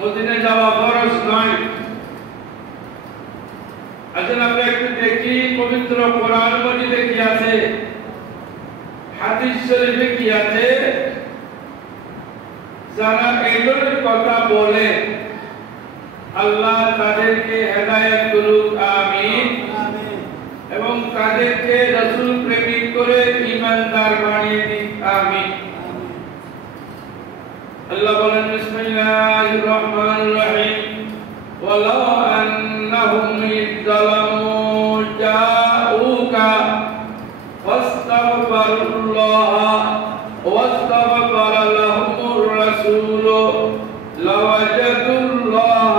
Medina যাওয়া ফরজ নয়, আসেন আমরা একটু দেখি পবিত্র কোরআন মজিদে কি আছে, হাদিস শরীফে কি আছে। যারা এগুলোর কথা বলে আল্লাহ তাদেরকে হেদায়েত করুক, আমিন। এবং তাদেরকে রাসূল প্রেমিক করে ঈমানদার বানিয়ে দিক, আমিন। আল্লাহ বলেন বিসমিল্লাহির রহমানির রহিম ওয়ালাউ আন্নাহুম ইযলামু জাউকা ফাস্তাগফিরুল্লাহ ওয়াস্তাগফারা লাহুমুর রাসূল লাওয়াজাদুল্লাহ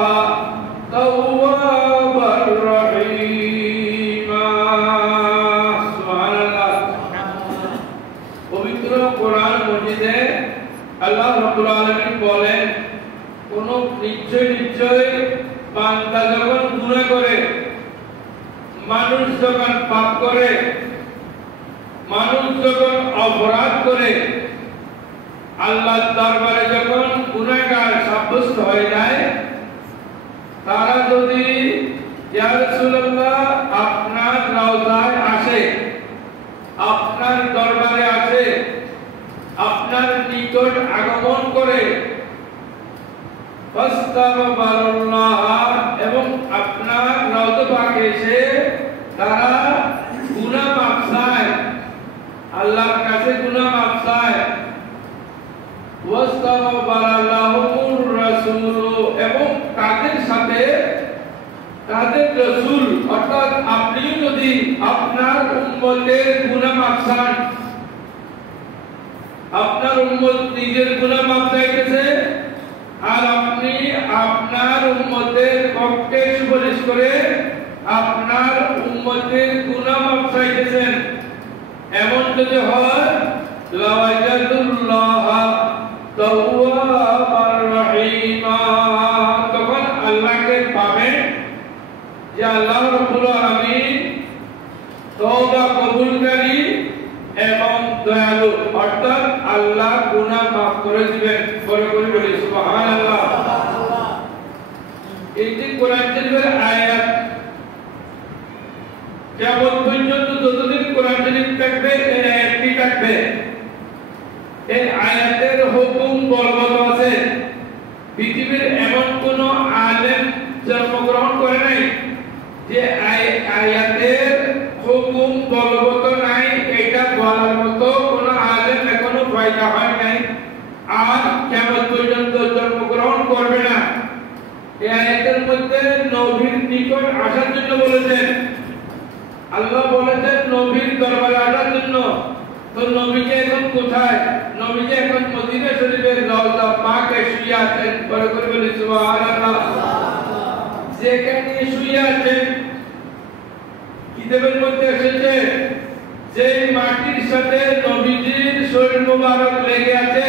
তাওয়াবার রহিম। সুবহানাল্লাহ। পবিত্র কোরআন মজিদে আল্লাহ রাব্বুল আলামিন বলেন, কোন নিশ্চয় বান্দা যখন গুনাহ করে, মানুষ যখন পাপ করে, মানুষ যখন অপরাধ করে, আল্লাহর দরবারে যখন গুনাহগার সাব্যস্ত হয়ে যায়, তারা যদি ইয়া রাসূলুল্লাহ আপনার রওজায় আসে, আপনার দরবারে আসে, আপনার নিকট আগমন করে, ফাস্তাগফিরুল্লাহ এবং আপনার রওজা পাকে এসে তারা গুনাহ মাফ চায়, আল্লাহর কাছে গুনাহ মাফ চায়, ওয়াস্তাগফারা লাহুমুর রাসূল এবং তাদের সাথে তাদের রাসূল অর্থাৎ আপনিও যদি আপনার উম্মতের গুনাহ মাফ চান, আপনার উম্মত নিজের গুনাহ মাফ চাইতেছে আর আপনি আপনার উম্মতের পক্ষে সুপারিশ করে আপনার উম্মতের গুনাহ মাফ চাইতেছেন, এমন যদি হয় লাওয়াজাদুল্লাহ তাওয়াবার রহিম, তখন আল্লাহকে পাবেন যে আল্লাহ রাব্বুল আলামিন তওবা কবুলকারী এবং দয়ালু, অর্থাৎ আল্লাহ গুনাহ মাফ করে দিবেন। বলে বলি সুবহানাল্লাহ। এই যে কোরআন শরীফের আয়াত, কিয়ামত পর্যন্ত যতদিন কোরআন শরীফ থাকবে এই আয়াতটি থাকবে। এই আয়াতের হুকুম বলবৎ আছে। পৃথিবীর এমন কোন আলেম জন্মগ্রহণ করে নাই যে আয়াতের হুকুম বলবৎ নাই, এটা বলার মতো কোন আলেম এখনো পয়দা হয় নাই আর কিয়ামত পর্যন্ত জন্মগ্রহণ করবে না। এই আয়াতের মধ্যে নবীর নিকট আসার জন্য বলেছেন, আল্লাহ বলেছেন নবীর দরবারে আসার জন্য। তো নবীজি এখন কোথায়? নবীজি এখন মদিনা শরীফের রওজা পাকে শুয়ে আছেন। বলে বলি সুবহানাল্লাহ। যেখানে শুয়ে আছেন কিতাবের মধ্যে এসেছে যে মাটির সাথে নবীজির শরীর মুবারক লেগে আছে,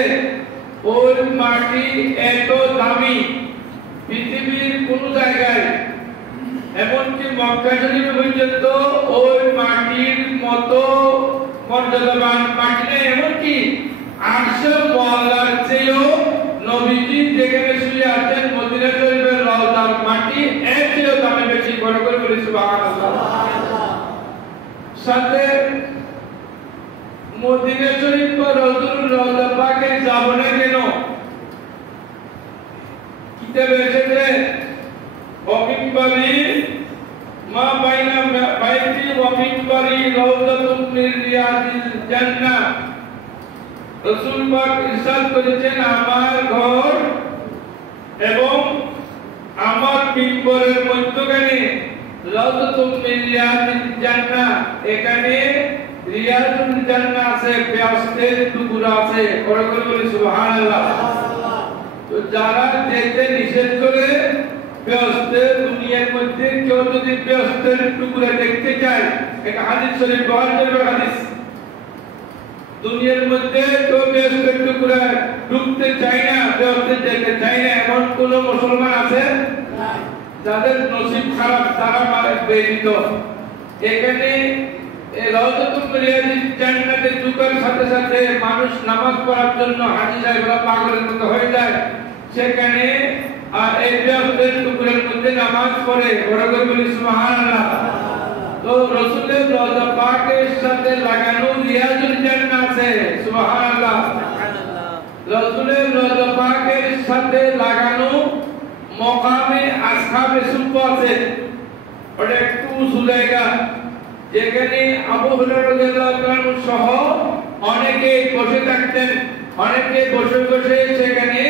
ওই মাটি এত দামি পৃথিবীর কোন জায়গায়, এমনকি মক্কা শরীফ পর্যন্ত ওই মাটির মতো মর্যাদাবান মাটি নেই। এমনকি আরশের মহল্লার চেয়েও নবীজি যেখানে শুয়ে আছেন মদিনা শরীফের রওজার মাটি এর চেয়েও দামে বেশি। করে বলি সুবহানাল্লাহ। সাথে মদিনা শরীফ বা রওজা পাকে যাব না কেন? কিতাবে এসেছে ওমিনবারি মা বাইনা বাইতি ওয়া মিনবারি রাউযাতুন মিন রিয়াদিল জান্নাহ। রাসূল পাক ইরশাদ করেছেন, আমার ঘর এবং আমার মিনবারের মধ্যখানে রাউযাতুন মিন রিয়াদিল জান্নাহ, এখানে রিয়াদুল জান্নাহ আছে, বেহেশতের টুকরা আছে। করে বলি সুবহানাল্লাহ। তো যারা যেতে নিষেধ করে বেহেশতের দুনিয়ার মধ্যে কেউ যদি বেহেশতের টুকরা দেখতে চায়, এটা হাদিস শরীফ বুখারীর হাদিস, দুনিয়ার মধ্যে কেউ বেহেশতের টুকরা ঢুকতে চায় না, বেহেশতে যেতে চায় না, এমন কোন মুসলমান আছে? যাদের নসিব খারাপ তারা ব্যতীত। এখানে এই রাউযাতুল রিয়াদিল জান্নাতে ঢোকার সাথে সাথে মানুষ নামাজ পড়ার জন্য হাজি সাহেবরা পাগলের মতো হয়ে যায়। সেখানে আর এই ব্যস্তের টুকরের মধ্যে নামাজ পড়ে বড় করে বলি সুবহানাল্লাহ। তো রাসূলের রওজা পাকের সাথে লাগানো রিয়াজুল জান্নাত আছে সুবহানাল্লাহ। রাসূলের রওজা পাকের সাথে লাগানো মকামে আসহাবে সুফা আছে, ওটা একটু উঁচু জায়গা, যেখানে আবু হুরায়রা রাদিয়াল্লাহু তাআলা সহ অনেকে বসে থাকতেন। অনেকে বসে বসে সেখানে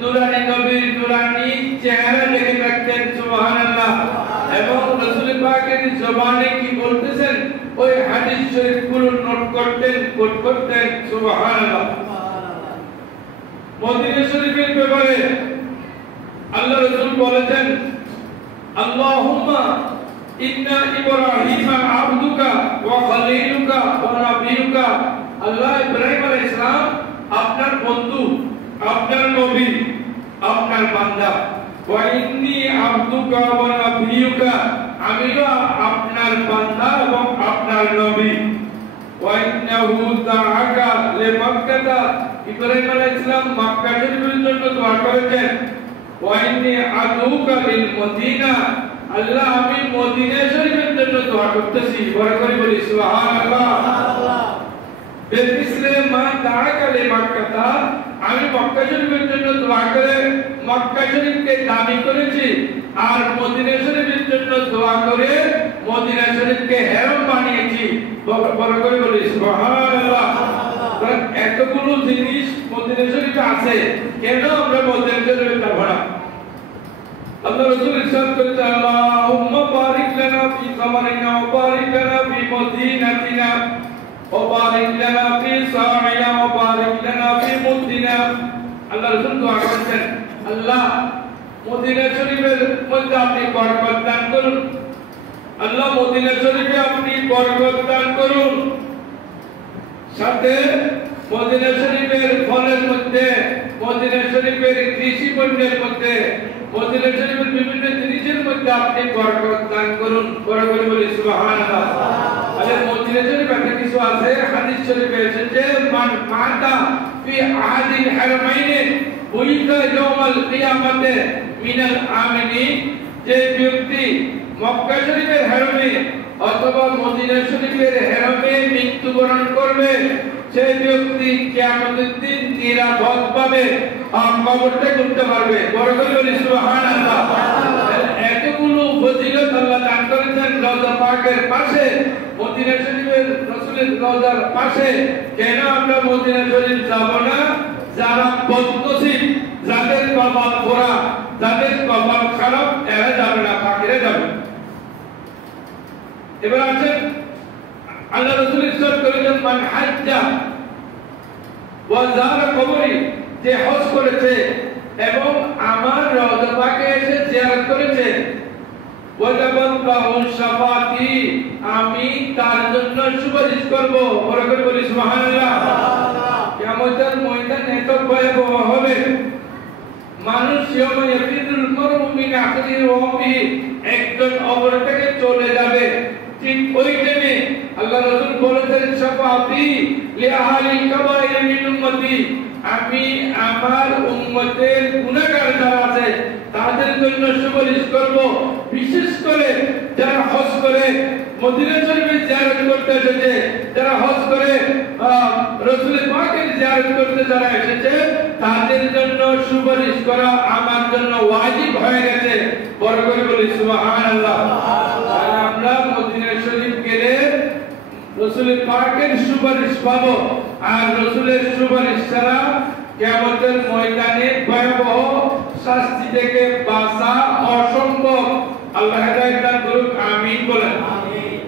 নূরানী নবীর নূরানী চেহারা দেখে থাকতেন সুবহানাল্লাহ। এবং রাসূল পাকের জবানে কি বলতেছেন ওই হাদিস শরীফগুলো নোট করতেন, কোট করতেন সুবহানাল্লাহ। মদিনা শরীফের ব্যাপারে আল্লাহ রাসূল বলেছেন, আল্লাহুম্মা ইন্না ইব্রাহিমা আবদুকা ওয়া খলিলুকা ওয়া নাবিয়ুকা। আল্লাহ ইব্রাহিম আলাইহিস সালাম আপনার বন্ধু, আপনার নবী, আপনার বান্দা। ওয়া ইন্নী আবদুকা ওয়া নাবিয়ুকা, আমিও আপনার বান্দা এবং আপনার নবী। ওয়া ইন্নাহু দাআকা লিমাক্কাতা, ইব্রাহিম আলাইহিস সালাম মক্কা শরীফের জন্য দোয়া করেছেন। ওয়া ইন্নী আদউকা লিল মদিনা, আল্লাহ আমি মদিনা শরীফের জন্য দোয়া করতেছি। বড় করে বলি সুবহানাল্লাহ। বেমিসলে মা দাআকা লিমাক্কাতা, আমি মক্কা শরীফের জন্য দোয়া করে মক্কা শরীফকে দাবি করেছি, আর মদিনা শরীফের জন্য দোয়া করে মদিনা শরীফকে হেরম বানিয়েছি। বড় করে বলি সুবহানাল্লাহ। এতগুলো জিনিস মদিনা শরীফে আছে, কেন আমরা মদিনা শরীফে যাব না? আল্লাহ রাসূল ইরশাদ করেছেন, আল্লাহুম্মা বারিক লানা ফি সামারিনা ওয়া বারিক লানা ফি মদিনাতিনা ওয়া বারিক লানা ফি সাইনা ওয়া বারিক লানা ফি মুদ্দিনা। আল্লাহ রাসূল দোয়া করেছেন, আল্লাহ মদিনা শরীফের মধ্যে আপনি বরকত দান করুন। আল্লাহ মদিনা শরীফে আপনি বরকত দান করুন। সাথে মদিনা শরীফের ফলের মধ্যে, মদিনা শরীফের কৃষি পণ্যের মধ্যে, মদিনা শরীফের বিভিন্ন জিনিসের মধ্যে আপনি বরকত দান করুন। বড় করে বলি সুবহানাল্লাহ। আরে মদিনা শরীফ একটা কিছু আছে, হাদিস শরীফে এসেছে, মান মাতা ফি আহাদিল হারামাইন বুইতা ইয়াউমাল কিয়ামাতে মিনাল আমিনিন, যে ব্যক্তি মক্কা শরীফের হারামে অথবা মদিনা শরীফের হারামে মৃত্যুবরণ করবে, সেই ব্যক্তি কিয়ামতের দিন নিরাপদভাবে কবরটা করতে পারবে। বড় করে বলি সুবহানাল্লাহ। এতগুলো ফজিলত আল্লাহ দান করেছেন রওজা পাকের পাশে, মদিনা শরীফের রাসূলের রওজার পাশে। কেন আমরা মদিনা শরীফ যাব না? যারা বদনসিব, যাদের কপাল পোড়া, যাদের কপাল খারাপ, এরা যাবে না, বাকিরা যাবে। এবার আসেন, আল্লাহ রাসূল ইরশাদ করেছেন, মান হাজ্জা ওয়া যারা কবরি, যে হজ করেছে এবং আমার রওজা পাকে এসে জিয়ারত করেছে, ওয়াজাবাল্লাহু শাফাতি, আমি তার জন্য সুপারিশ করব। বড় করে বলি সুবহানাল্লাহ। কিয়ামতের ময়দান এত ভয়াবহ হবে, মানুষ ইয়াউমা ইয়াফিরুল মারউ মিন আখিহি ওয়া উম্মিহি, একজন অপর থেকে চলে যাবে। ঠিক ওই টাইমে আল্লাহ রাসূল বলেছেন, শাফাতি লিআহলিল কাবাইর মিন উম্মতি, আমি আমার উম্মতের গুনাহগার যারা আছে তাদের জন্য সুপারিশ করব। বিশেষ করে যারা হজ করে মদিনা শরীফে জিয়ারত করতে এসেছে, যারা হজ করে রাসূলের পাকের জিয়ারত করতে যারা এসেছে, তাদের জন্য সুপারিশ করা আমার জন্য ওয়াজিব হয়ে গেছে। বড় করে বলি সুবহানাল্লাহ। আর আমরা মদিনা শরীফ গেলে রাসূলের পাকের সুপারিশ পাবো, আর রাসূলের সুপারিশ ছাড়া কিয়ামতের ময়দানে ভয়াবহ শাস্তি থেকে বাঁচা অসম্ভব। আল্লাহ হেদায়েত দান করুন, আমিন বলেন। আমিন।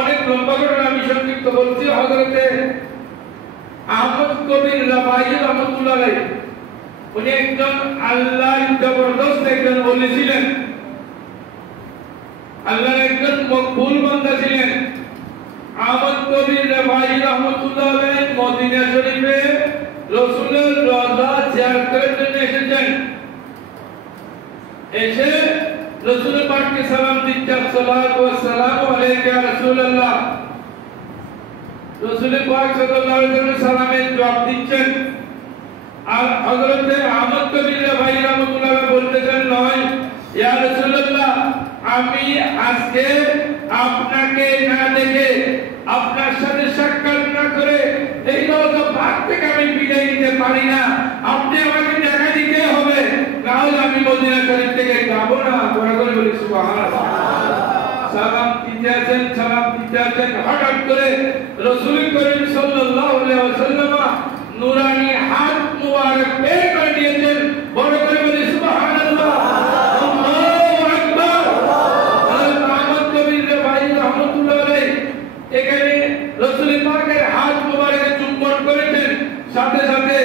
অনেক লম্বা করে আমি সংক্ষিপ্ত বলছি। হযরতে আহমদ কবির রাবাই রাহমাতুল্লাহ আলাইহি, উনি একজন আল্লাহর জবরদস্ত একজন ওলি ছিলেন, আল্লাহর একজন মকবুল বান্দা ছিলেন। আহমদ কবির রাবাই রাহমাতুল্লাহ আলাইহি মদিনা শরীফে রাসূলের রওজা জিয়ারত করার জন্য এসেছেন। এসে রাসূল পাককে সালাম দিচ্ছেন, সাল্লাল্লাহু ওয়াসাল্লামু আলাইকা ইয়া রাসূলুল্লাহ। রাসূল পাক সাল্লাল্লাহু আলাইহি ওয়াসাল্লাম সালামের জবাব দিচ্ছেন। আর হযরত আহমদ কবির ভাই রাহমাতুল্লাহ বলতেছেন নয় ইয়া রাসূলুল্লাহ আমি আজকে আপনাকে না দেখে আপনার সাথে সাক্ষাৎ না করে এই রওজা পাক থেকে আমি বিদায় নিতে পারি না আপনি আমাকে দেখা দিতে হবে না হলে আমি মদিনা শরীফ থেকে যাব না বড় করে বলি সুবহানাল্লাহ সালাম দিতে আছেন হঠাৎ করে রাসূল করিম সাল্লাল্লাহু আলাইহি ওয়াসাল্লাম নূরানি হাত মুবারক বের করে দিয়েছেন বড় করে বলি সুবহানাল্লাহ আল্লাহু আকবার হযরত আহমদ কবির ভাই রাহমাতুল্লাহ আলাইহি এখানে রাসূল পাকের হাত মুবারকে চুম্বন করেছেন সাথে সাথে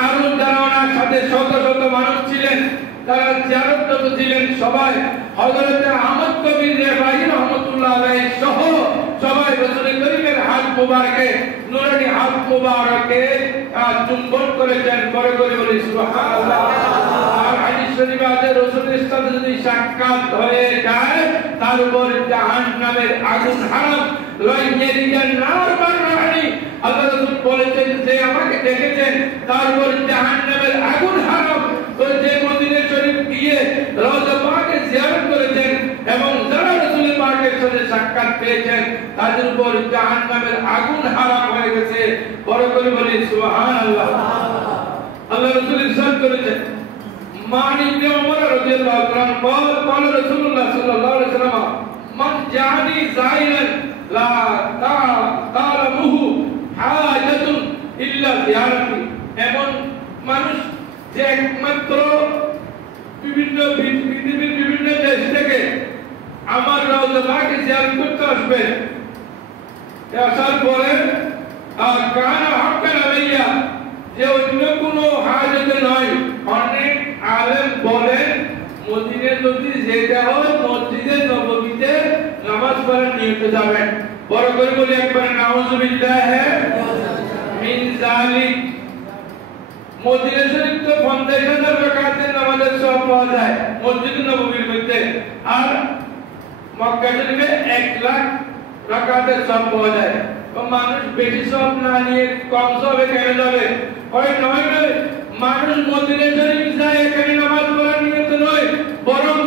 আরো যারা ওনার সাথে শত শত মানুষ ছিলেন তারা জিয়ারত ছিলেন সবাই হযরত আহমদ কবির ভাই রাহমাতুল্লাহ আলাইহি সহ সবাই রাসূল করিমের হাত মুবারকে নূরানি হাত মুবারকে চুম্বন করেছেন বড় করে বলি সুবহানাল্লাহ আর হাদিস শরীফে আছে রাসূলের সাথে যদি সাক্ষাৎ হয়ে যায় তার উপর জাহান্নামের আগুন হারাম লাইয়ারিয়ান নার বাররানি আল্লাহ রাসূল বলেছেন যে আমাকে দেখেছেন তার উপর জাহান্নামের আগুন হারাম তো যে মদিনা শরীফ গিয়ে রওজা পাকে জিয়ারত করেছেন এবং যারা রাসূল পাকের সাথে সাক্ষাৎ পেয়েছেন তাদের উপর জাহান্নামের আগুন হারাম হয়ে গেছে বড় করে বলি সুবহানাল্লাহ আল্লাহ রাসূল ইরশাদ করেছেন মান ইবনে ওমর রাদিয়াল্লাহু তাআলা قال رسول الله صلى الله عليه وسلم من جاءني زائرا لا تعلمه حاجة إلا زيارتي এমন মানুষ যে একমাত্র বিভিন্ন পৃথিবীর বিভিন্ন দেশ থেকে আমার রওজা পাকে জিয়ারত করতে আসবে আসার পরে কানা হাক্কান আলাইয়া যে অন্য কোনো হাজতে নয় অনেক আলেম বলেন মদিনা যদি যেতে হয় মসজিদে নববীতে নামাজ পড়ার নিয়তে যাবেন বড় করে বলি একবার নাউজুবিল্লাহ মিন যালিক মদিনা শরীফ তো 50,000 রাকাতের নামাজের সওয়াব পাওয়া যায় মসজিদে নববীর মধ্যে আর মক্কা শরীফে 1 লাখ রাকাতের সওয়াব পাওয়া যায় তো মানুষ বেশি সওয়াব না নিয়ে কম সওয়াবে কেন যাবে ওই নয় মানুষ মদিনা শরীফ যায় এখানে নামাজ পড়ার নিয়তে নয় বরং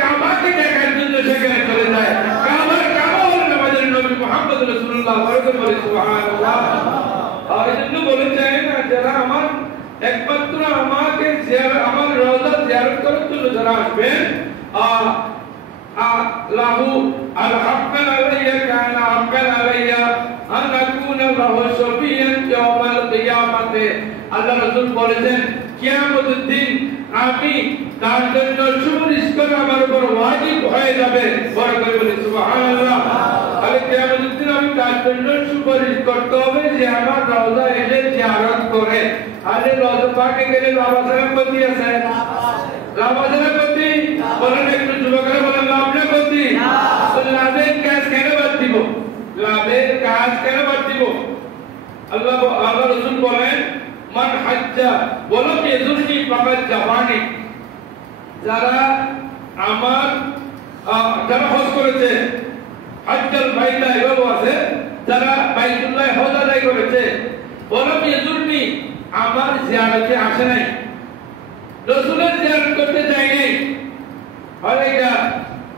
কাবাকে দেখার জন্য সেখানে চলে যায় কাবা হলো আমাদের নবী মুহাম্মদ রাসূলুল্লাহ বরকত সুবহানাল্লাহ আর এজন্য বলেছেন যারা আমার একমাত্র আমাকে আমার রওজা জিয়ারত করার জন্য যারা আসবেন লাহু আল হাক্কান আলাইয়া কানা হাক্কান আলাইয়া আন আকুনা লাহু শাফিয়ান ইয়াউমাল কিয়ামাতে আল্লাহ রাসূল বলেছেন কিয়ামতের দিন আমি তার জন্য সুপারিশ করা আমার উপর ওয়াজিব হয়ে যাবে বড় করে বলি সুবহানাল্লাহ তাহলে কিয়ামতের দিন আমি তার জন্য সুপারিশ করতে হবে যে আমার রওজা এসে জিয়ারত করে আরে রওজা পাকে গেলে বাবা সাহেব বলতি আছে বাবা সাহেব বলতি বলেন একটু যুবকরা বলেন আপনি বলতি তো লাভের কাজ কেন বাদ দিব লাভের কাজ কেন বাদ দিব আল্লাহ রাসূল বলেন মান হাজ্জা বলম ইয়াজুরনি ফাকাদ জাওয়ানি যারা আমার যারা হজ করেছে হজ্জাল বাইতুল্লাহ এভাবে আছে যারা বাইতুল্লাহ হজ আদায় করেছে বলম ইয়াজুরনি আমার জিয়ারতে আসে নাই রাসূলের জিয়ারত করতে যায় নাই আলাইকা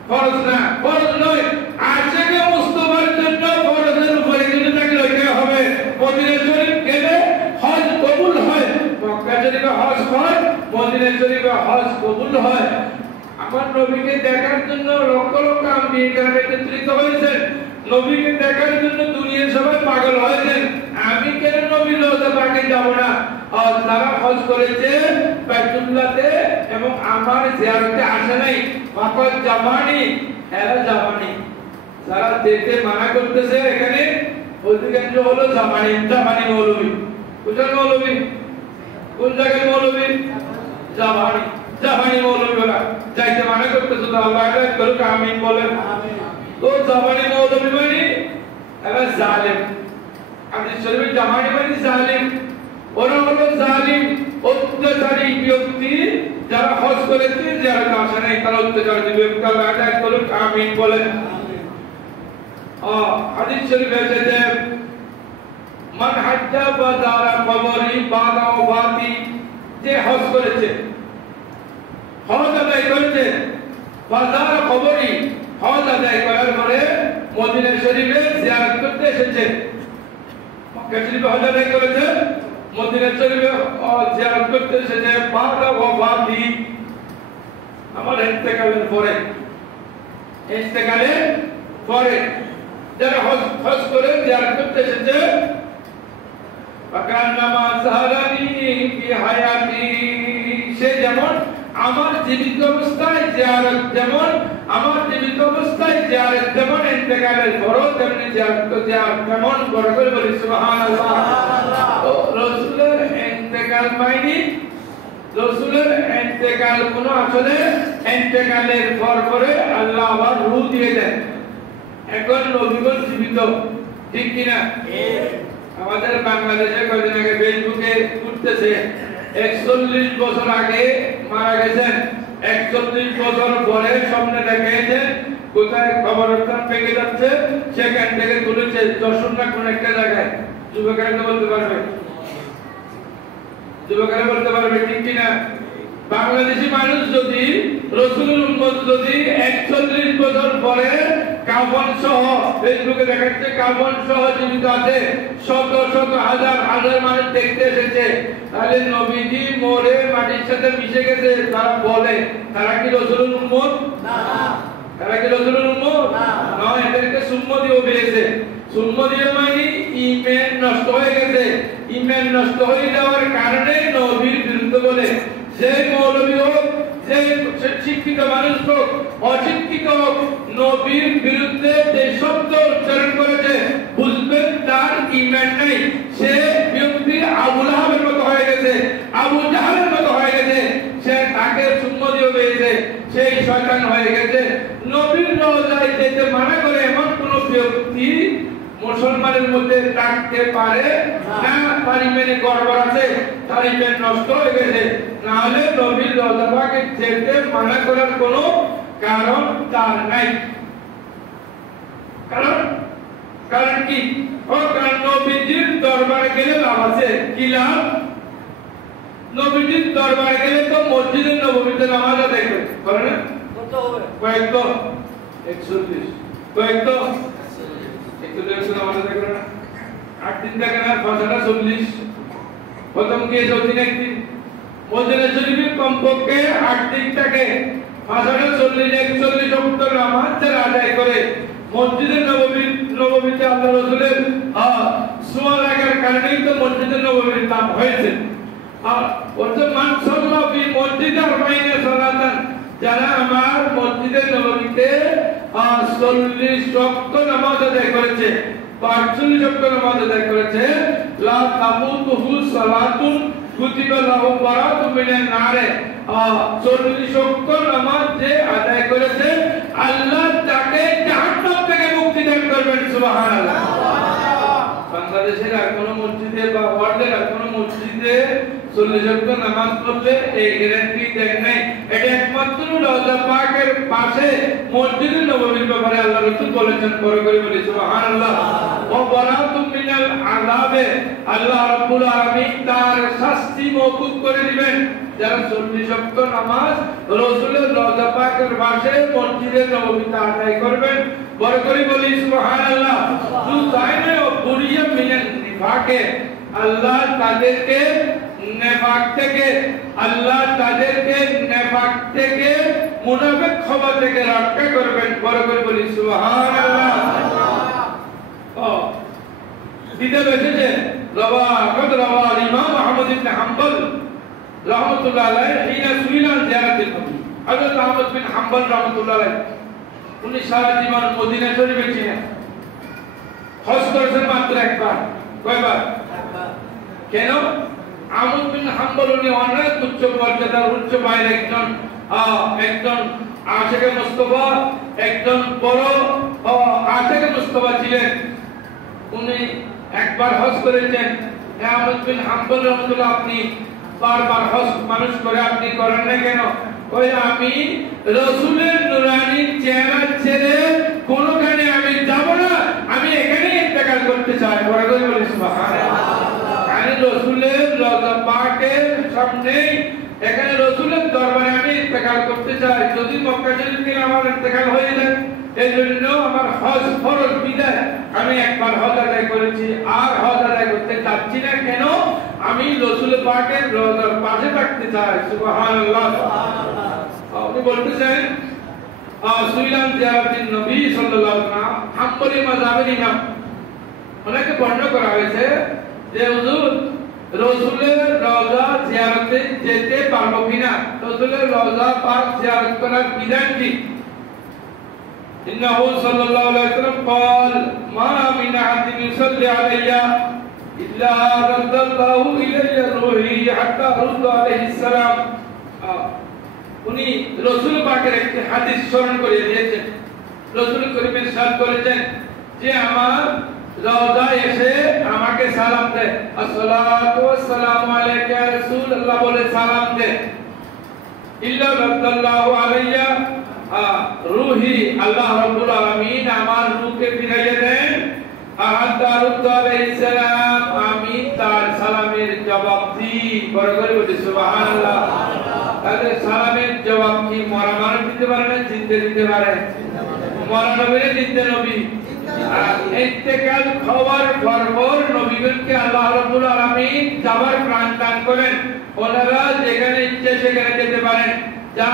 ফরজ না ফরজ নয় আশিকে মুস্তাফার জন্য ফরজের উপরে যদি তাকে লইতে হবে মদিনা শরীফ গেলে হজ কবুল হয় মক্কা শরীফে হজ হয় মদিনা শরীফে হজ কবুল হয় আমার নবীকে দেখার জন্য লক্ষ লক্ষ আম্বিয়া একত্রিত হয়েছেন নবীকে দেখার জন্য দুনিয়ার সবাই পাগল হয়েছেন আমি কেন নবীর রওজা পাকে যাব না আর যারা হজ করেছে বাইতুল্লাহতে এবং আমার জিয়ারতে আসে নাই ফাকাদ জামানি এরা জামানি যারা যেতে মানা করতেছে এখানে অধিকাংশ হলো জামানি মৌলবী কোথায় মৌলবী কোন জায়গায় মৌলবী জামানি মৌলবী বলা যাইতে মানা করতেছে তো আল্লাহ এক করুক আমিন বলেন তো জামানি মৌলবী মানে এরা জালেম হাদিস শরীফে জামানি মানে জালিম ওরা হলো জালিম অত্যাচারী ব্যক্তি যারা হজ করেছে যারা আসে নাই তারা অত্যাচারী ব্যক্তি আল্লাহ এক করুক আমিন বলেন হাদিস শরীফে এসেছে মান হাজ্জা বা যারা কবরি বাদা ওয়াফাতি যে হজ করেছে হজ আদায় করেছে বাজার কবরি হজ আদায় করার পরে মদিনা শরীফে জিয়ারত করতে এসেছে মক্কা শরীফে হজ আদায় করেছে মদিনা শরীফে জিয়ারত করতে এসেছে বাদা ওয়াফাতি আমার ইন্তেকালের পরে যারা হজ করে জিয়ারত করতে এসেছে ফাকান্নামা সাহারানি ফি হায়াতি সে যেমন আমার জীবিত অবস্থায় জিয়ারত যেমন ইন্তেকালের পরও তেমনি জিয়ারত যেমন বড় করে বলি সুবহানাল্লাহ। রাসূলের ইন্তেকাল মাইনি রাসূলের ইন্তেকাল কোনো আসলে ইন্তেকালের পরে আল্লাহ আবার রূহ দিয়ে দেন। এখন নবীগণ জীবিত, ঠিক কিনা? আমাদের বাংলাদেশে কয়েকদিন আগে ফেসবুকে উঠতেছে 41 বছর আগে মারা গেছেন, 41 বছর পরে সামনে দেখাইছেন কোথায় কবরস্থান ভেঙে যাচ্ছে সেখান থেকে তুলেছে যশোর না কোন একটা জায়গায়। যুবকেরা বলতে পারবে ঠিক কিনা? বাংলাদেশি মানুষ যদি রাসূলের উম্মত যদি 41 বছর পরে কাফন সহ ফেসবুকে দেখাচ্ছে কাফন সহ জীবিত আছে, শত শত হাজার মানুষ দেখতে এসেছে, তাহলে নবীজি মরে মাটির সাথে মিশে গেছে তারা বলে তারা কি রাসূলের উম্মত? না। তারা কি রাসূলের উম্মত? না। এদেরকে সুন্নতিও পেয়েছে। সুন্নতিও মানে ঈমান নষ্ট হয়ে গেছে। ঈমান নষ্ট হয়ে যাওয়ার কারণে নবীর বিরুদ্ধে বলে যে মৌলবী হোক, যে শিক্ষিত মানুষ হোক, অশিক্ষিত হোক, নবীর বিরুদ্ধে যে শব্দ উচ্চারণ করেছে বুঝবেন তার ঈমান নেই। সে ব্যক্তি আবু লাহাবের মতো হয়ে গেছে, আবু জাহলের মতো হয়ে গেছে, সে তাকে সুন্নতিও পেয়েছে, সেই শয়তান হয়ে গেছে। নবীর রওজায় যেতে মানা করে এমন কোন ব্যক্তি মুসলমানের মধ্যে থাকতে পারে না, তার ইমানে গড়বড় আছে, তার ইমান নষ্ট হয়ে গেছে। না হলে নবীর রওজা পাকে যেতে মানা করার কোনো কারণ তার নাই। কারণ কি? কারণ নবীজির দরবারে গেলে লাভ আছে। কি লাভ? নবীজির দরবারে গেলে তো মসজিদে নববীতে নামাজ আদায় করে না? কত হবে? কয়েক 140 কয়েক 140 নামাজ আদায় করে না? 8 দিন থাকে না, 40 প্রথম গিয়ে 4 দিন একদিন মসজিদে শরীফে কমপক্ষে 8 দিন থাকে, 140 ওয়াক্ত নামাজ যারা আদায় করে মসজিদে নববীতে আল্লাহ রাসূলের সুয়া লাগার কারণেই তো মসজিদে নববীর নাম হয়েছে। আর মান সাল্লা ফি মসজিদে 40 সালাতান যারা আমার মসজিদে নববীতে 40 ওয়াক্ত নামাজ আদায় করেছে, 48 ওয়াক্ত নামাজ আদায় করেছে, লা তাফুতুহু সালাতুন কুতিবা লাহু বারাতুন মিনান নারে। 40 ওয়াক্ত নামাজ যে আদায় করেছে আল্লাহ তাকে জাহান্নাম থেকে মুক্তি দান করবেন। সুবহানাল্লাহ। বাংলাদেশের আর কোন মসজিদে বা ওয়ার্ল্ডের আর কোন মসজিদে 40 ওয়াক্ত নামাজ পড়বে এই গ্যারান্টি দেন নাই। এটা একমাত্র রওজা পাকের পাশে মসজিদে নববীর ব্যাপারে আল্লাহ রাসূল বলেছেন, পরে করে বলি সুবহানাল্লাহ। ওয়া বারাতুম মিনাল আযাবে আল্লাহ রাব্বুল আলামিন তার শাস্তি মওকুফ করে দিবেন যারা 40 ওয়াক্ত নামাজ রাসূলের রওজা পাকের পাশে মসজিদে নববীতে আদায় করবেন। পরে করে বলি সুবহানাল্লাহ। দুজাইনে ও বুরিয়া মিনাল নিফাকে আল্লাহ তাদেরকে নেফাক থেকে মুনাফিক হওয়া থেকে রক্ষা করবেন। পরে করে বলি সুবহানাল্লাহ। দিতে বেঁচেছে রওয়া ইমাম আহমদ ইবনে হাম্বল রাহমাতুল্লাহ আলাইহি হিনা সুইলান জিয়ারাতুল নবী। হযরত আহমদ বিন হাম্বল রাহমাতুল্লাহ আলাইহি উনি সারা জীবন মদিনা শরীফে ছিলেন, হজ করেছেন মাত্র একবার। কয়বার? কেন? আহমদ বিন হাম্বল উনি অনেক উচ্চ মর্যাদার উচ্চ মায়ের একজন আশিকে মুস্তাফা, একজন বড় আশিকে মুস্তাফা ছিলেন। উনি একবার হজ করেছেন। আহমদ বিন হাম্বল রাহমাতুল্লাহ আপনি বারবার হজ মানুষ করে আপনি করেন না কেন? ওই আমি রাসূলের নূরানি চেহারা ছেড়ে কোনখানে আমি যাব না, আমি এখানেই ইন্তেকাল করতে চাই। পরে বলি সুবহানাল্লাহ। পাকের সামনে এখানে রাসূলের দরবারে আমি ইন্তেকাল করতে চাই যদি মক্কা শরীফ থেকে আমার ইন্তেকাল হয়ে যায় এজন্য আমার হজ ফরজ বিদায় আমি একবার হজ আদায় করেছি আর হজ আদায় করতে চাচ্ছি না কেন আমি রাসূল পাকের রওজার পাশে থাকতে চাই সুবহানাল্লাহ সুবহানাল্লাহ আপনি বলতেছেন সুইলাম জিয়ারতিন নবী সাল্লাল্লাহু আলাইহি ওয়াসাল্লাম হাম্বলি মাযহাবের ইমাম ওনাকে বর্ণনা করা হয়েছে যে হুজুর রাসূলের রওজা জিয়ারতে যেতে পারবো কিনা রাসূলের রওজা পাক জিয়ারত করার বিধান কি ইন্নাহু সাল্লাল্লাহু আলাইহি ওয়াসাল্লাম قال ما من احد يصلي علي الا رد الله الي روحي حتى ارد عليه السلام উনি রাসূল পাকের একটি হাদিস স্মরণ করে দিয়েছেন রাসূল করিম ইরশাদ করেছেন যে আমার রওজায় এসে আমাকে সালাম দেয় আসসালাতু ওয়াসসালামু আলাইকা ইয়া রাসূলুল্লাহ বলে সালাম দেয় ইল্লা রাদ্দাল্লাহু আলাইয়া রূহি আল্লাহ রাব্বুল আলামিন আমার রূহকে ফিরাইয়া দেন আহাদারুদ আলাইহিস সালাম আমি তার সালামের জবাব দিই বড় করে বলি সুবহানাল্লাহ তাদের সালামের জবাব কি মরা মানুষ দিতে পারে না জিন্দে দিতে পারে মরা নবীরে জিন্দে নবী ইন্তেকাল হওয়ার পর নবীগণকে আল্লাহ রাব্বুল আলামিন যাবার প্রাণ দান করেন ওনারা যেখানে ইচ্ছে সেখানে যেতে পারেন যা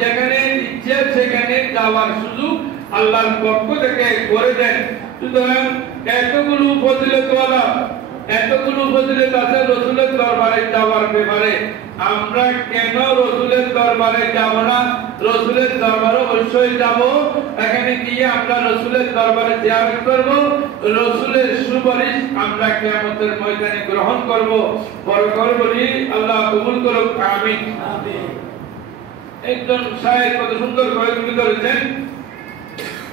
যেখানে ইচ্ছে সেখানে যাওয়ার সুযোগ আল্লাহর পক্ষ থেকে করে দেন সুতরাং এতগুলো ফজিলত আছে রাসূলের দরবারে যাওয়ার ব্যাপারে আমরা কেন রাসূলের দরবারে যাব না রাসূলের দরবারে অবশ্যই যাব এখানে গিয়ে আমরা রাসূলের দরবারে জিয়ারত করব রাসূলের সুপারিশ আমরা কিয়ামতের ময়দানে গ্রহণ করব বড় করে বলি আল্লাহ কবুল করুক আমিন আমিন একজন শায়ের কত সুন্দর করে তুলে ধরেছেন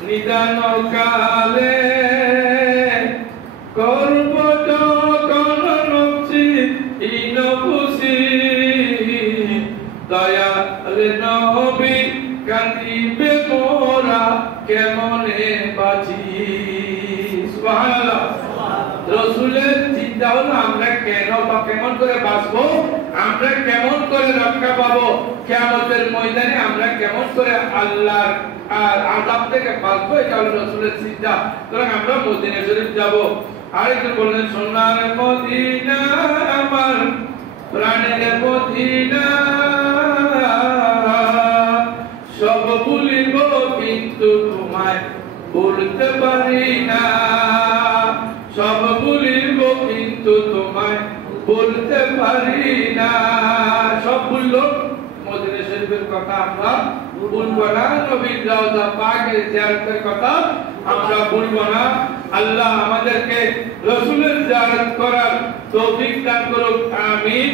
নিদান কালে করব যখন নফসি ইনফুসি দয়াল নবী কাঁদিবে মোরা কেমনে বাঁচি সুবহানাল্লাহ রাসূলের চিন্তা হলো আমরা কেন বা কেমন করে বাঁচবো আমরা কেমন করে রক্ষা পাবো কিয়ামতের ময়দানে আমরা কেমন করে আল্লাহর আযাব থেকে বাঁচবো এটা হলো রাসূলের চিন্তা সুতরাং আমরা মদিনা শরীফ যাব আরেকজন বললেন সোনার মদিনা আমার প্রাণের মদিনা সব ভুলিব কিন্তু তোমায় ভুলতে পারি না সব ভুলিব কিন্তু তোমায় বলতে পারি না সব ভুললো মদিনা শরীফের কথা আমরা ভুলবো না নবীর রওজা পাকের জিয়ারতের কথা আমরা ভুলবো না আল্লাহ আমাদেরকে রাসূলের জিয়ারত করার তৌফিক দান করুক আমিন